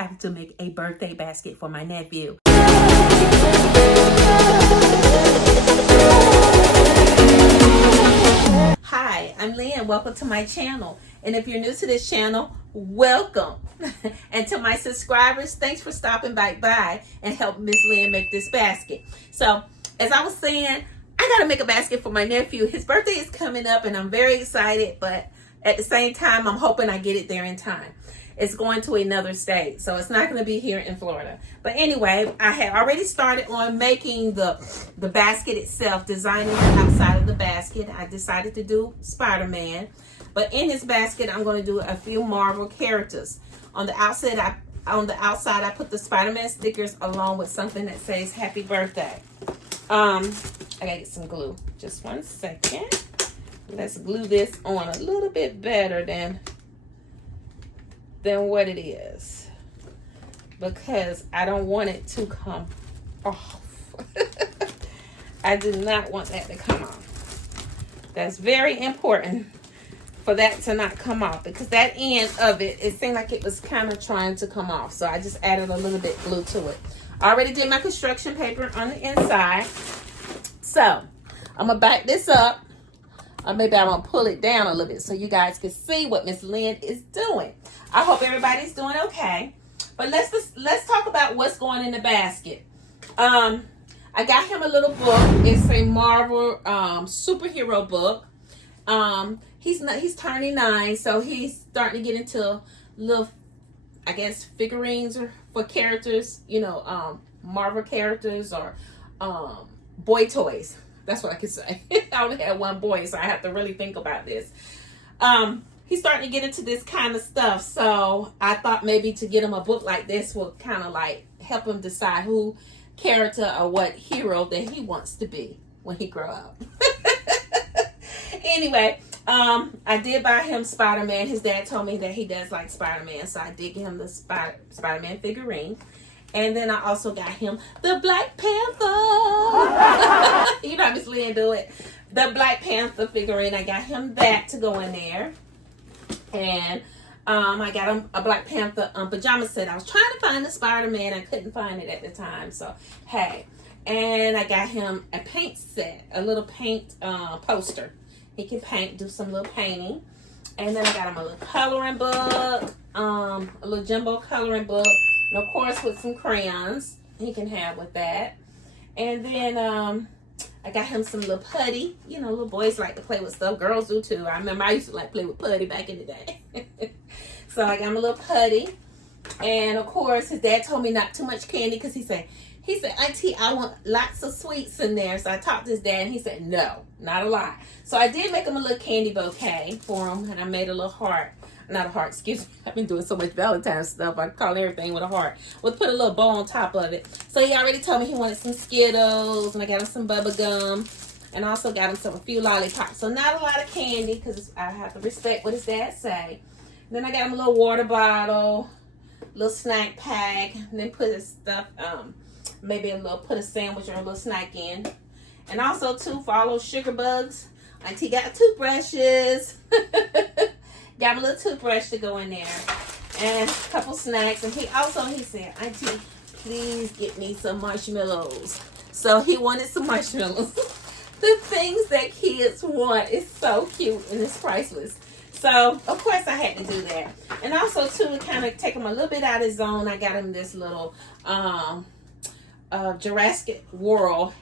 have to make a birthday basket for my nephew. Hi, I'm Lynn. Welcome to my channel. And if you're new to this channel, welcome. And to my subscribers, thanks for stopping by and help Miss Lynn make this basket. So, as I was saying, I got to make a basket for my nephew. His birthday is coming up and I'm very excited, but at the same time, I'm hoping I get it there in time. It's going to another state, so it's not going to be here in Florida. But anyway, I had already started on making the basket itself, designing the outside of the basket. I decided to do Spider-Man, but in this basket, I'm going to do a few Marvel characters. On the outside, I put the Spider-Man stickers along with something that says "Happy Birthday." I gotta get some glue. Just 1 second. Let's glue this on a little bit better than what it is, because I don't want it to come off. I do not want that to come off. That's very important for that to not come off, because that end of it seemed like it was kind of trying to come off. So I just added a little bit glue to it. I already did my construction paper on the inside. So I'm gonna back this up. Or maybe I'm gonna pull it down a little bit so you guys can see what Miss Lynn is doing. I hope everybody's doing okay. But let's talk about what's going in the basket. I got him a little book. It's a Marvel superhero book. He's turning 9, so he's starting to get into little, I guess, figurines for characters, you know, Marvel characters or boy toys. That's what I can say. I only had one boy, so I have to really think about this. He's starting to get into this kind of stuff, so I thought maybe to get him a book like this will kind of like help him decide who character or what hero that he wants to be when he grow up. Anyway, I did buy him Spider-Man. His dad told me that he does like Spider-Man, so I did get him the Spider-Man figurine. And then I also got him the Black Panther. You know how Miss Lynn do it. The Black Panther figurine. I got him that to go in there. And I got him a Black Panther pajama set. I was trying to find the Spider-Man. I couldn't find it at the time. So, hey. And I got him a paint set. A little paint poster. He can paint, do some little painting. And then I got him a little coloring book. A little jumbo coloring book. And of course with some crayons he can have with that. And then I got him some little putty. You know, little boys like to play with stuff. Girls do too. I remember I used to like play with putty back in the day. So I got him a little putty. And of course his dad told me not too much candy, because he said, Auntie, I want lots of sweets in there. So I talked to his dad and he said, no, not a lot. So I did make him a little candy bouquet for him, and I made a little heart. Not a heart, excuse me. I've been doing so much Valentine's stuff. I call everything with a heart. We'll put a little bow on top of it. So he already told me he wanted some Skittles, and I got him some bubble gum, and also got him a few lollipops. So not a lot of candy, because I have to respect what his dad say. And then I got him a little water bottle, little snack pack, and then put his stuff, maybe put a sandwich or a little snack in. And also too, for all those sugar bugs, Auntie got toothbrushes. Got a little toothbrush to go in there, and a couple snacks. And he said, Auntie, please get me some marshmallows. So he wanted some marshmallows. The things that kids want is so cute and it's priceless. So of course I had to do that. And also too, to kind of take him a little bit out of his zone, I got him this little Jurassic World.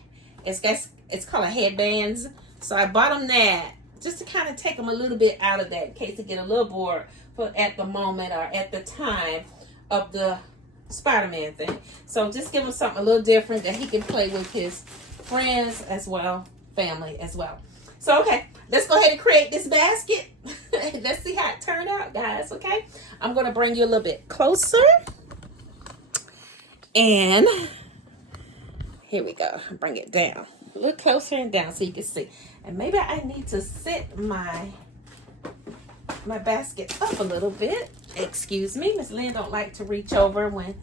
It's called a headbands. So I bought him that, just to kind of take him a little bit out of that, in case he get a little bored at the moment or at the time of the Spider-Man thing. So just give him something a little different that he can play with his friends as well, family as well. So, okay, let's go ahead and create this basket. Let's see how it turned out, guys, okay? I'm going to bring you a little bit closer. And here we go. Bring it down. A little closer and down so you can see. And maybe I need to sit my basket up a little bit. Excuse me, Miss Lynn don't like to reach over when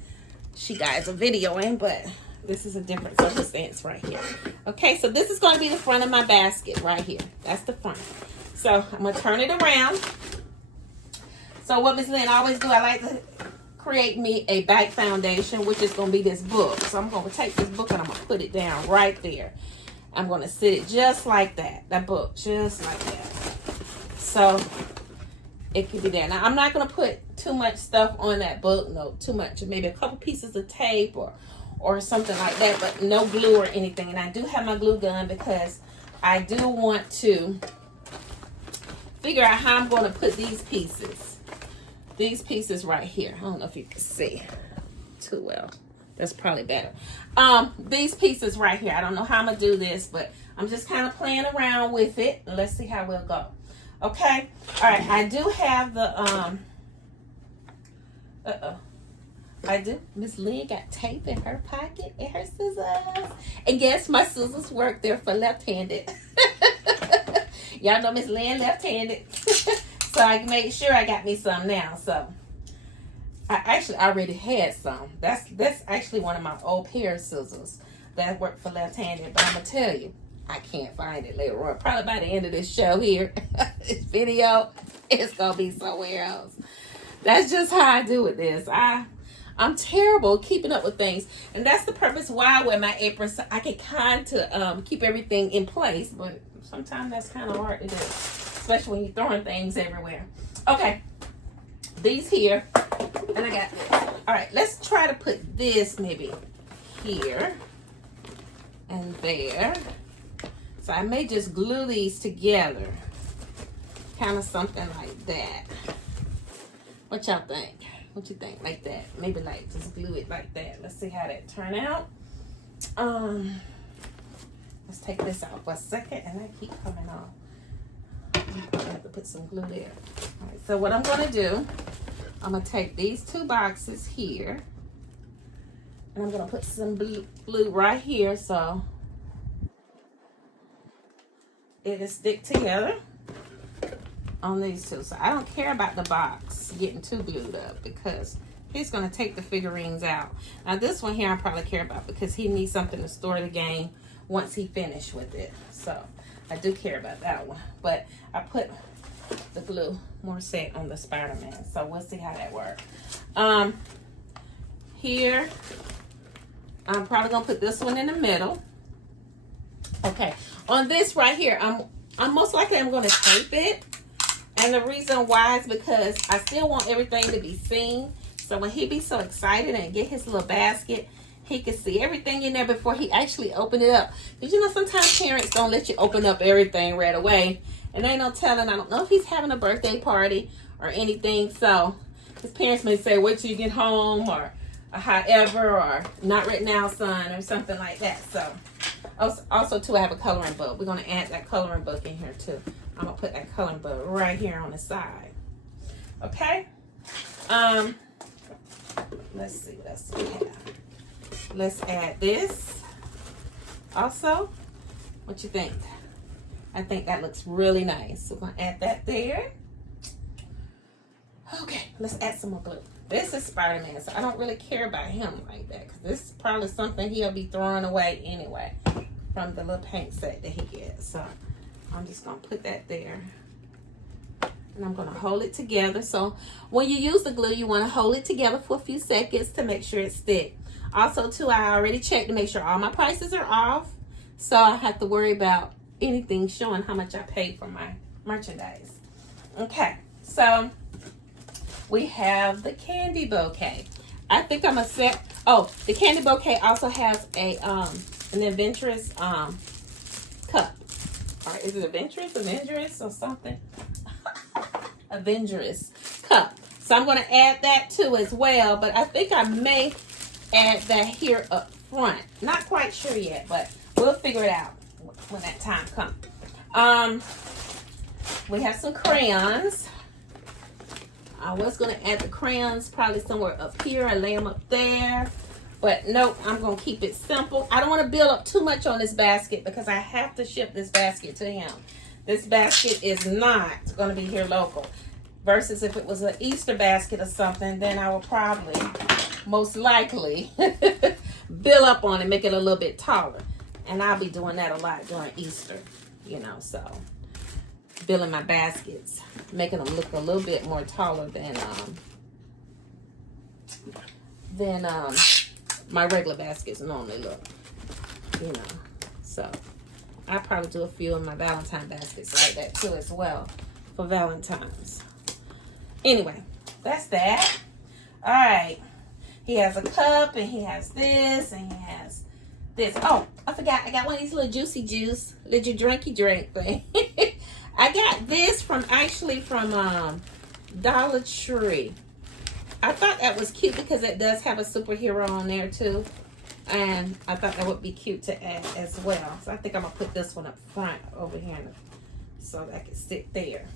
she guys are videoing, but this is a different circumstance right here. Okay, so this is going to be the front of my basket right here. That's the front. So I'm going to turn it around. So what Miss Lynn always do, I like to create me a back foundation, which is going to be this book. So I'm going to take this book and I'm going to put it down right there. I'm going to sit it just like that. That book, just like that. So it could be there. Now, I'm not going to put too much stuff on that book. No, too much. Maybe a couple pieces of tape or something like that, but no glue or anything. And I do have my glue gun because I do want to figure out how I'm going to put these pieces. These pieces right here. I don't know if you can see too well. That's probably better. These pieces right here. I don't know how I'm going to do this, but I'm just kind of playing around with it. And let's see how we'll go. Okay. All right. I do have the, I do. Miss Lynn got tape in her pocket and her scissors. And guess my scissors work. They're for left-handed. Y'all know Miss Lynn left-handed. So I made sure I got me some now. So I actually already had some. That's actually one of my old pair of scissors that work for left-handed. But I'm going to tell you, I can't find it later on. Probably by the end of this show here, this video, it's going to be somewhere else. That's just how I do with this. I'm terrible keeping up with things. And that's the purpose why I wear my apron. So I can kind of keep everything in place. But sometimes that's kind of hard to do. Especially when you're throwing things everywhere. Okay. These here. And I got this. All right. Let's try to put this maybe here. And there. So I may just glue these together. Kind of something like that. What y'all think? What you think? Like that? Maybe like just glue it like that. Let's see how that turn out. Let's take this out for a second, and I keep coming off. I have to put some glue there. All right. So what I'm gonna do, I'm gonna take these two boxes here, and I'm gonna put some glue right here so it'll stick together on these two. So I don't care about the box getting too glued up because he's going to take the figurines out. Now this one here I probably care about because he needs something to store the game once he finished with it. So I do care about that one. But I put the glue more set on the Spider-Man. So we'll see how that works. Here, I'm probably going to put this one in the middle. Okay. On this right here, I'm most likely I'm going to tape it. And the reason why is because I still want everything to be seen. So when he be so excited and get his little basket, he can see everything in there before he actually open it up. Did you know sometimes parents don't let you open up everything right away? And ain't no telling. I don't know if he's having a birthday party or anything. So his parents may say, wait till you get home or however, or not right now, son, or something like that. So also too, I have a coloring book. We're going to add that coloring book in here too. I'm going to put that coloring book right here on the side. Okay. Let's see what else we have. Let's add this also. What you think? I think that looks really nice. So we're going to add that there. Okay, let's add some more glue. This is Spider-Man, so I don't really care about him like that because this is probably something he'll be throwing away anyway from the little paint set that he gets. So I'm just going to put that there. And I'm going to hold it together. So when you use the glue, you want to hold it together for a few seconds to make sure it sticks. Also, too, I already checked to make sure all my prices are off. So I have to worry about anything showing how much I paid for my merchandise. Okay, so we have the candy bouquet. I think I'm going to set... Oh, the candy bouquet also has a an adventurous cup. Or is it Aventurous or something? Aventurous cup. So I'm going to add that too as well. But I think I may add that here up front. Not quite sure yet, but we'll figure it out when that time comes. We have some crayons. I was going to add the crayons probably somewhere up here. I lay them up there. But nope, I'm going to keep it simple. I don't want to build up too much on this basket because I have to ship this basket to him. This basket is not going to be here local. Versus if it was an Easter basket or something, then I will probably, most likely, build up on it, make it a little bit taller. And I'll be doing that a lot during Easter, you know, so building my baskets, making them look a little bit more taller than than my regular baskets normally look. You know, so I probably do a few of my Valentine baskets like that too as well for Valentine's. Anyway, that's that. All right. He has a cup, and he has this, and he has this. Oh, I forgot. I got one of these little juicy juice, little drinky drink thing. I got this from Dollar Tree. I thought that was cute because it does have a superhero on there too. And I thought that would be cute to add as well. So I think I'm going to put this one up front over here so that I can sit there.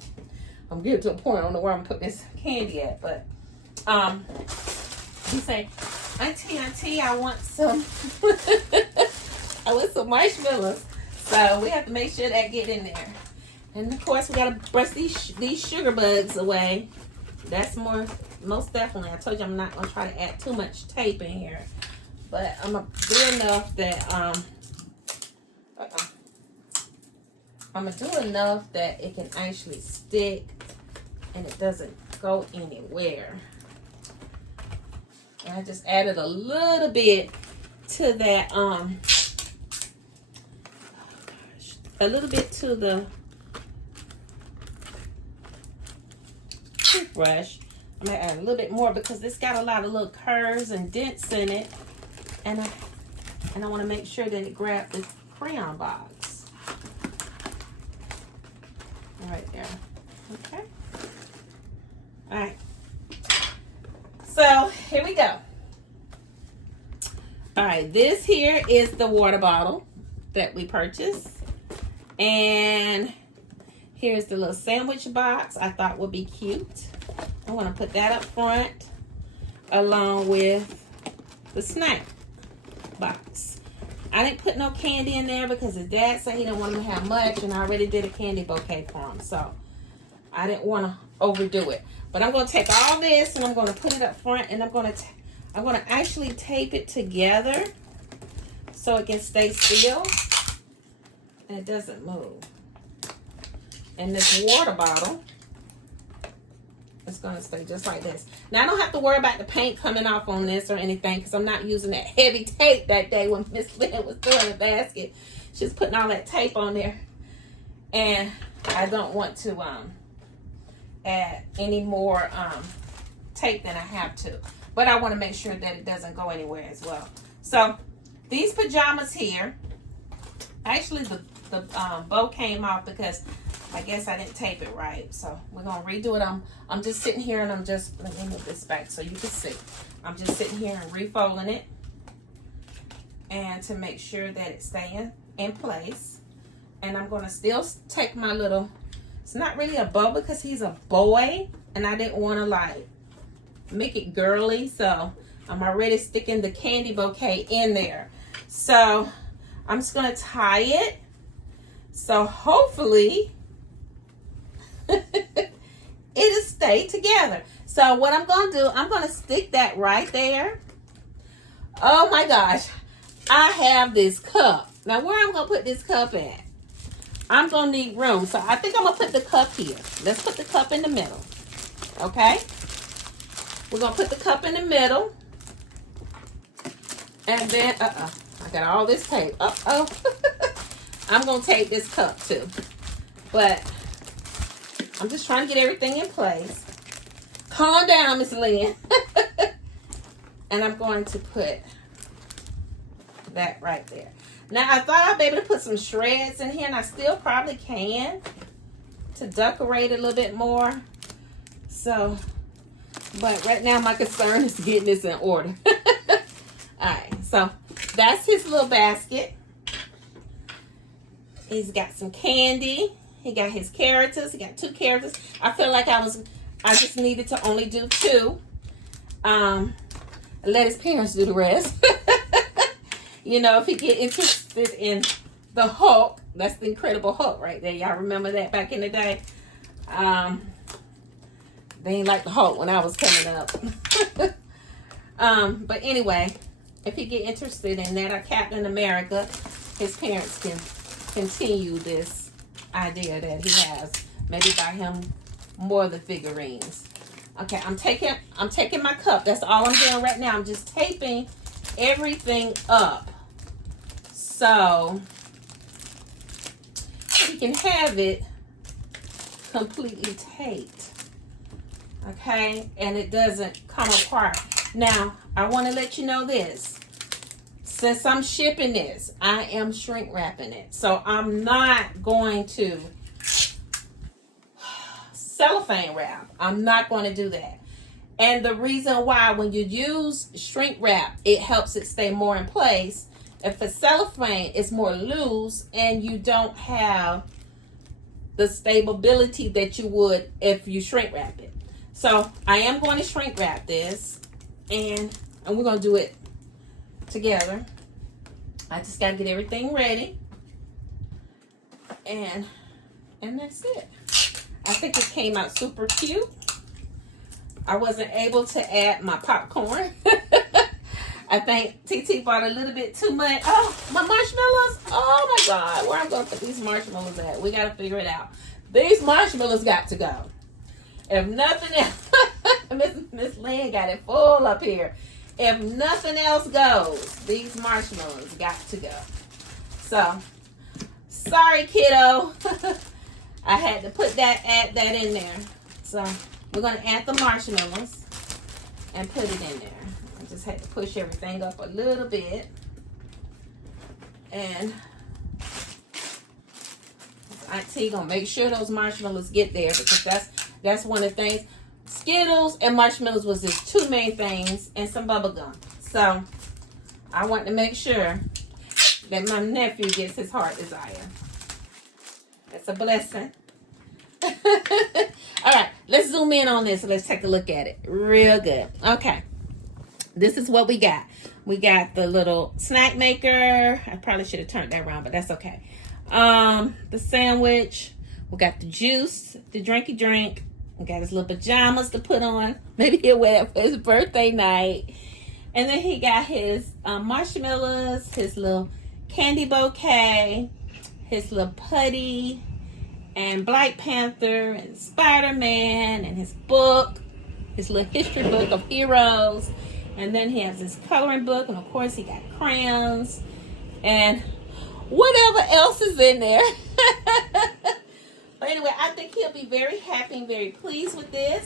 I'm getting to a point, I don't know where I'm putting this candy at, but he said, Auntie, I want some I want some marshmallows. So we have to make sure that get in there. And of course we gotta brush these sugar bugs away. That's most definitely. I told you I'm not gonna try to add too much tape in here. But I'm gonna do enough that I'm gonna do enough that it can actually stick and it doesn't go anywhere. And I just added a little bit to that a little bit to the toothbrush. I'm gonna add a little bit more because this got a lot of little curves and dents in it, and I want to make sure that it grabbed the crayon box right there. Okay. All right. So here we go. All right, this here is the water bottle that we purchased, and here's the little sandwich box I thought would be cute. I want to put that up front along with the snack box. I didn't put no candy in there because his dad said he didn't want him to have much, and I already did a candy bouquet for him, so I didn't want to overdo it. But I'm going to take all this and I'm going to put it up front, and I'm going to actually tape it together so it can stay still and it doesn't move. And this water bottle is going to stay just like this. Now I don't have to worry about the paint coming off on this or anything because I'm not using that heavy tape that day when Miss Lynn was doing the basket. She's putting all that tape on there, and I don't want to add any more tape than I have to, but I want to make sure that it doesn't go anywhere as well. So these pajamas here, actually the bow came off because I guess I didn't tape it right, so we're gonna redo it. I'm just sitting here and let me move this back so you can see. I'm just sitting here and refolding it, and to make sure that it's staying in place. And I'm gonna still take my little, it's not really a bow because he's a boy, and I didn't want to like make it girly, so I'm already sticking the candy bouquet in there. So I'm just gonna tie it, so hopefully it'll stay together. So what I'm gonna do, I'm gonna stick that right there. Oh my gosh, I have this cup. Now where I'm gonna put this cup at? I'm gonna need room, so I think I'm gonna put the cup here. Let's put the cup in the middle. Okay, we're gonna put the cup in the middle, and then I got all this tape. I'm gonna take this cup too, but I'm just trying to get everything in place. Calm down, Miss Lynn. And I'm going to put that right there. Now, I thought I'd be able to put some shreds in here, and I still probably can to decorate a little bit more. So, but right now my concern is getting this in order. All right, so that's his little basket. He's got some candy. He got his characters. He got 2 characters. I feel like I just needed to only do 2. Let his parents do the rest. You know, if he get interested in the Hulk, that's the Incredible Hulk right there. Y'all remember that back in the day? They ain't like the Hulk when I was coming up. But anyway, if you get interested in that, or Captain America, his parents can continue this idea that he has. Maybe buy him more of the figurines. Okay, I'm taking my cup. That's all I'm doing right now. I'm just taping everything up so you can have it completely taped. Okay, and it doesn't come apart. Now, I want to let you know this. Since I'm shipping this, I am shrink wrapping it. So I'm not going to cellophane wrap. I'm not going to do that. And the reason why, when you use shrink wrap, it helps it stay more in place. If it's cellophane, it's more loose and you don't have the stability that you would if you shrink wrap it. So I am going to shrink wrap this, and we're going to do it together. I just got to get everything ready. And that's it. I think it came out super cute. I wasn't able to add my popcorn. I think TT bought a little bit too much. Oh, my marshmallows. Oh my God. Where I'm going to put these marshmallows at? We got to figure it out. These marshmallows got to go. If nothing else, Miss Lynn got it full up here. If nothing else goes, these marshmallows got to go. So, sorry, kiddo. I had to add that in there. So, we're going to add the marshmallows and put it in there. I just had to push everything up a little bit. And Auntie gonna make sure those marshmallows get there, because that's one of the things. Skittles and marshmallows was the two main things, and some bubble gum. So I want to make sure that my nephew gets his heart desire. That's a blessing. All right, let's zoom in on this. Let's take a look at it real good. Okay, this is what we got. We got the little snack maker. I probably should have turned that around, but that's okay. The sandwich. We got the juice, the drinky drink. We got his little pajamas to put on. Maybe he'll wear that for his birthday night. And then he got his marshmallows, his little candy bouquet, his little putty, and Black Panther, and Spider-Man, and his book, his little history book of heroes. And then he has his coloring book, and of course he got crayons, and whatever else is in there. But anyway, I think he'll be very happy and very pleased with this.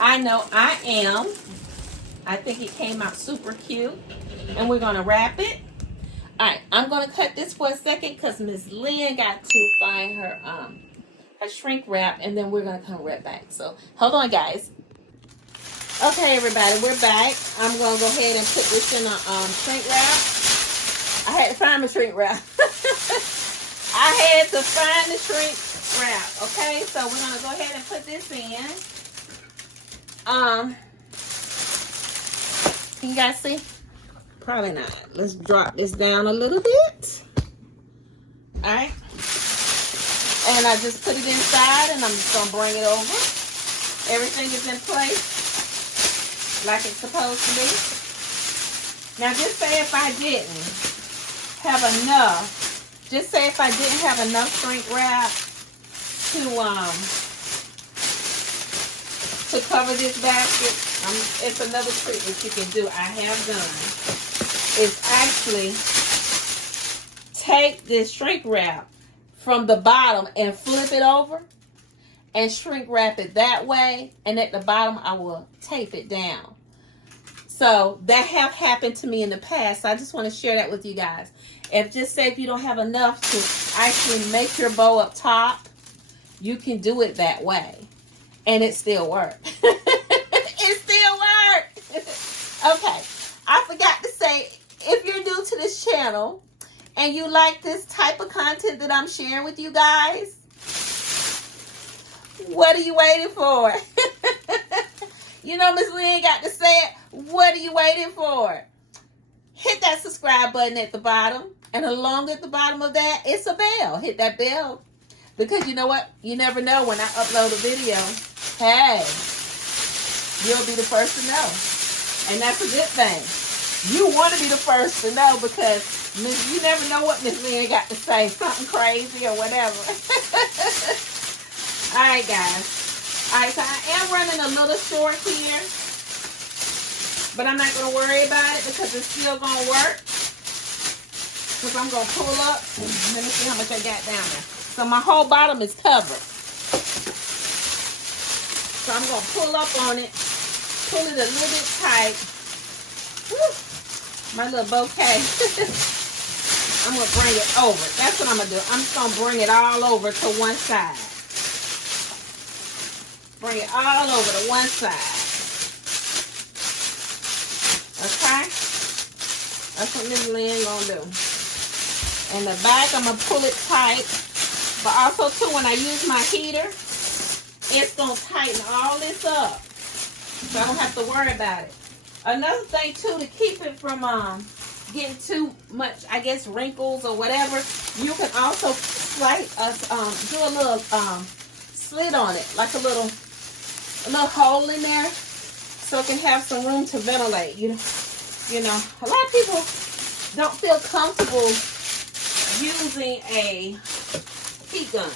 I know I am. I think it came out super cute. And we're going to wrap it. Alright, I'm going to cut this for a second because Miss Lynn got to find her shrink wrap, and then we're going to come right back. So, hold on, guys. Okay, everybody, we're back. I'm going to go ahead and put this in a shrink wrap. I had to find my shrink wrap. I had to find the shrink wrap. Okay, so we're going to go ahead and put this in. Can you guys see? Probably not. Let's drop this down a little bit. Alright. And I just put it inside, and I'm just going to bring it over. Everything is in place like it's supposed to be. Now, just say if I didn't have enough, shrink wrap to cover this basket, it's another trick that you can do. I have done is actually take this shrink wrap from the bottom and flip it over and shrink wrap it that way, and at the bottom I will tape it down. So that have happened to me in the past. So I just want to share that with you guys. If you don't have enough to actually make your bow up top, you can do it that way, and it still works. It still works. Okay, I forgot to say, if you're new to this channel and you like this type of content that I'm sharing with you guys, what are you waiting for? You know, Miss Lynn got to say it. What are you waiting for? Hit that subscribe button at the bottom. And along at the bottom of that, it's a bell. Hit that bell. Because you know what? You never know when I upload a video. Hey, you'll be the first to know. And that's a good thing. You want to be the first to know, because you never know what Miss Lynn got to say. Something crazy or whatever. All right, guys. Alright, so I am running a little short here. But I'm not going to worry about it because it's still going to work. Because I'm going to pull up. Let me see how much I got down there. So my whole bottom is covered. So I'm going to pull up on it. Pull it a little bit tight. Woo. My little bouquet. I'm going to bring it over. That's what I'm going to do. I'm just going to bring it all over to one side. Bring it all over to one side. Okay? That's what Miss Lynn gonna do. In the back, I'm gonna pull it tight. But also, too, when I use my heater, it's gonna tighten all this up. So I don't have to worry about it. Another thing, too, to keep it from getting too much, I guess, wrinkles or whatever, you can also do a little slit on it, like a little hole in there, so it can have some room to ventilate. You know, a lot of people don't feel comfortable using a heat gun.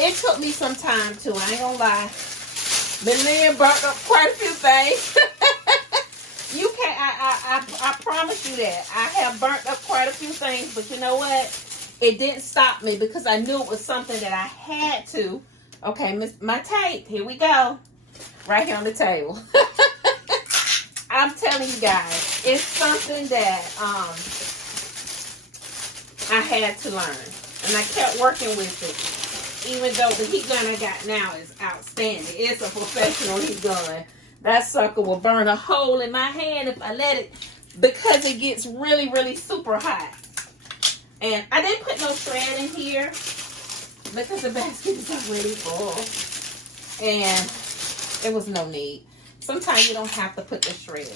It took me some time too, I ain't gonna lie. Lynn burnt up quite a few things. You can't, I promise you that. I have burnt up quite a few things, but you know what? It didn't stop me because I knew it was something that I had to. Okay, my tape, here we go. Right here on the table. I'm telling you guys, it's something that I had to learn. And I kept working with it. Even though the heat gun I got now is outstanding. It's a professional heat gun. That sucker will burn a hole in my hand if I let it, because it gets really, really super hot. And I didn't put no shred in here because the basket is already full. And it was no need. Sometimes you don't have to put the shred.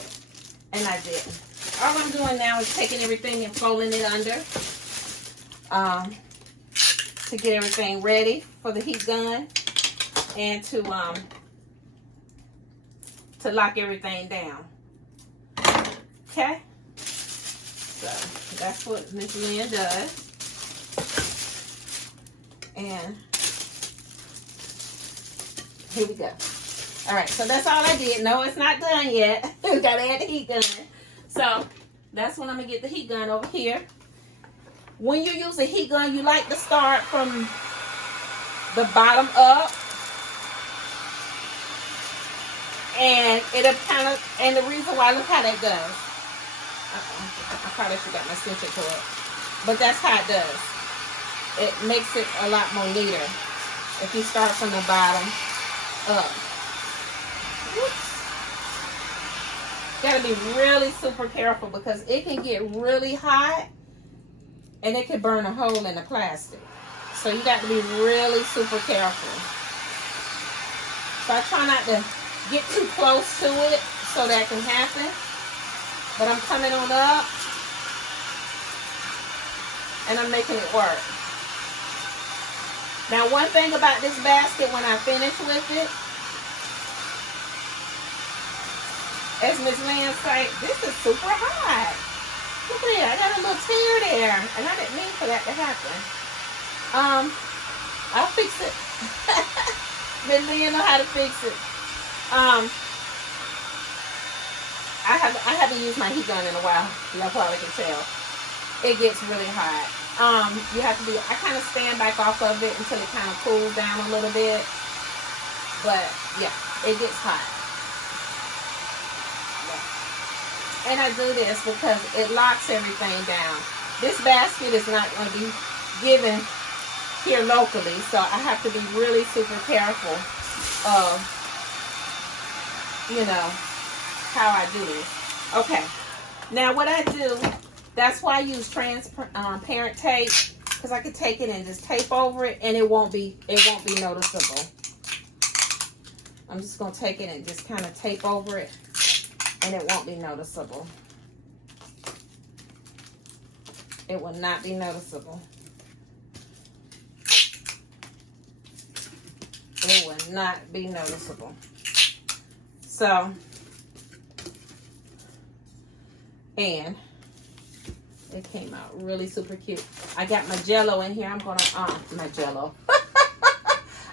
And I didn't. All I'm doing now is taking everything and folding it under. To get everything ready for the heat gun. And to lock everything down. Okay? So that's what Miss Lynn does. And here we go. Alright, so that's all I did. No, it's not done yet. We gotta add the heat gun. So that's when I'm gonna get the heat gun over here. When you use a heat gun, you like to start from the bottom up. And it'll kind of, and the reason why, look how that does. I probably should have got my extension cord. But that's how it does. It makes it a lot more neater if you start from the bottom up. Whoops. Gotta be really super careful because it can get really hot and it can burn a hole in the plastic. So you got to be really super careful. So I try not to get too close to it so that can happen. But I'm coming on up and I'm making it work. Now, one thing about this basket when I finish with it, as Miss Lynn said, this is super hot. Look at that, I got a little tear there, and I didn't mean for that to happen. I'll fix it. Miss Lynn know how to fix it. I haven't used my heat gun in a while. Y'all probably can tell. It gets really hot. You have to be, I kind of stand back off of it until it kind of cools down a little bit. But yeah, it gets hot. Yeah. And I do this because it locks everything down. This basket is not going to be given here locally, so I have to be really super careful of, you know, how I do this. Okay, now what I do, that's why I use transparent tape, because I can take it and just tape over it and it won't be noticeable. I'm just gonna take it and just kind of tape over it and it won't be noticeable. It will not be noticeable. It will not be noticeable. So, and it came out really super cute. I got my Jello in here. I'm gonna my Jello.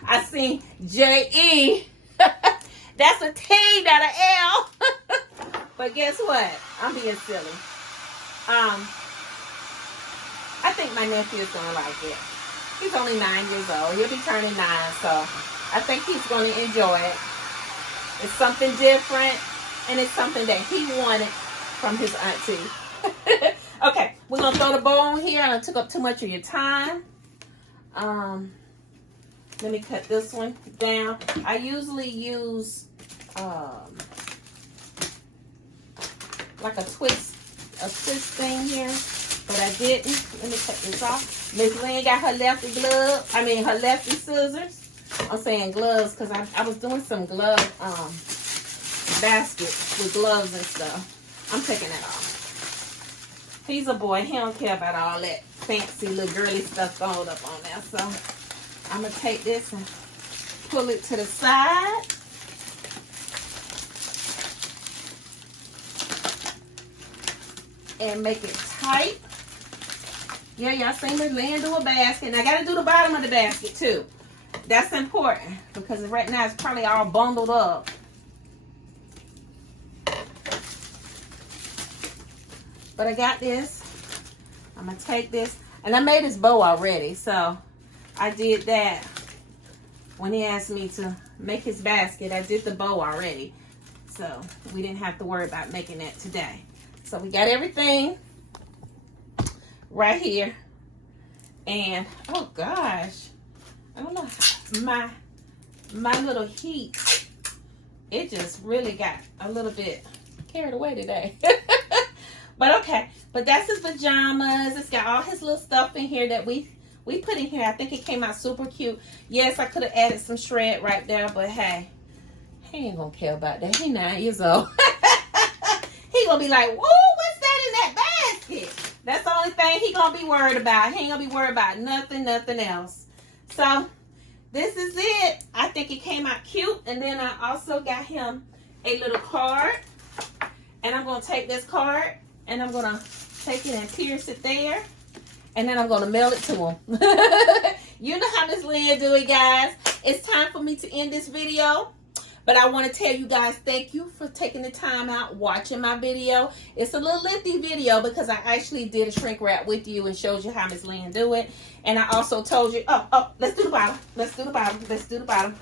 I seen J-E. That's a T, not an L. But guess what? I'm being silly. I think my nephew is going to like it. He's only 9 years old. He'll be turning 9, so I think he's going to enjoy it. It's something different, and it's something that he wanted from his auntie. Okay, we're going to throw the bow on here. I took up too much of your time. Let me cut this one down. I usually use like a twist thing here, but I didn't. Let me cut this off. Miss Lynn got her lefty glove. I mean, her lefty scissors. I'm saying gloves because I was doing some glove baskets with gloves and stuff. I'm taking that off. He's a boy. He don't care about all that fancy little girly stuff thrown up on there. So I'm going to take this and pull it to the side. And make it tight. Yeah, y'all seen me laying do a basket. And I got to do the bottom of the basket too. That's important because right now it's probably all bundled up. But I got this. I'm going to take this. And I made this bow already. So I did that when he asked me to make his basket. I did the bow already. So we didn't have to worry about making that today. So we got everything right here. And oh gosh, I don't know, my little heat, it just really got a little bit carried away today. But okay, but that's his pajamas. It's got all his little stuff in here that we put in here. I think it came out super cute. Yes, I could have added some shred right there, but hey, he ain't gonna care about that. He 9 years old. He gonna be like, whoa, what's that in that basket? That's the only thing he gonna be worried about. He ain't gonna be worried about nothing else. So this is it. I think it came out cute. And then I also got him a little card. And I'm gonna take this card and I'm gonna take it and pierce it there. And then I'm gonna mail it to him. You know how Miss Lynn do it, guys. It's time for me to end this video. But I want to tell you guys, thank you for taking the time out watching my video. It's a little lengthy video because I actually did a shrink wrap with you and showed you how Miss Lynn do it. And I also told you, let's do the bottom. Let's do the bottom. Let's do the bottom.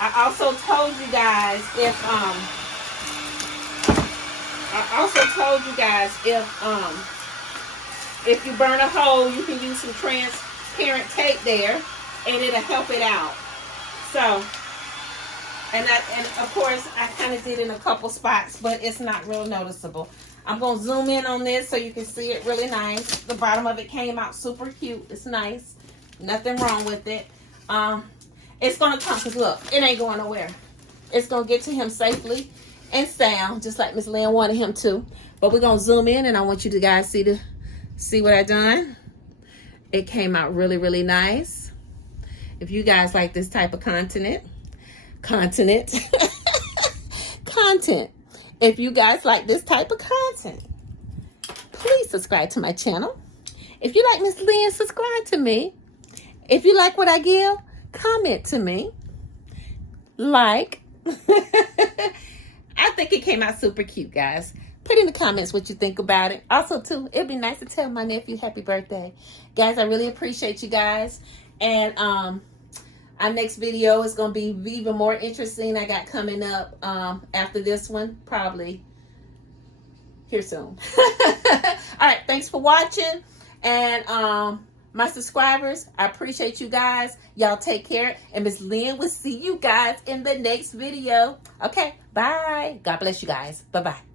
I also told you guys if you burn a hole, you can use some transparent tape there and it'll help it out. So, and of course, I kind of did in a couple spots, but it's not real noticeable. I'm going to zoom in on this so you can see it really nice. The bottom of it came out super cute. It's nice. Nothing wrong with it. It's going to come, because look, it ain't going nowhere. It's going to get to him safely and sound, just like Miss Lynn wanted him to. But we're going to zoom in, and I want you to guys see what I done. It came out really, really nice. If you guys like this type of content. If you guys like this type of content, please subscribe to my channel. If you like Miss Lynn, subscribe to me. If you like what I give, comment to me. Like. I think it came out super cute, guys. Put in the comments what you think about it. Also, too, it'd be nice to tell my nephew happy birthday. Guys, I really appreciate you guys. And our next video is going to be even more interesting. I got coming up after this one, probably here soon. All right, thanks for watching. And my subscribers, I appreciate you guys. Y'all take care. And Miss Lynn will see you guys in the next video. Okay, bye. God bless you guys. Bye-bye.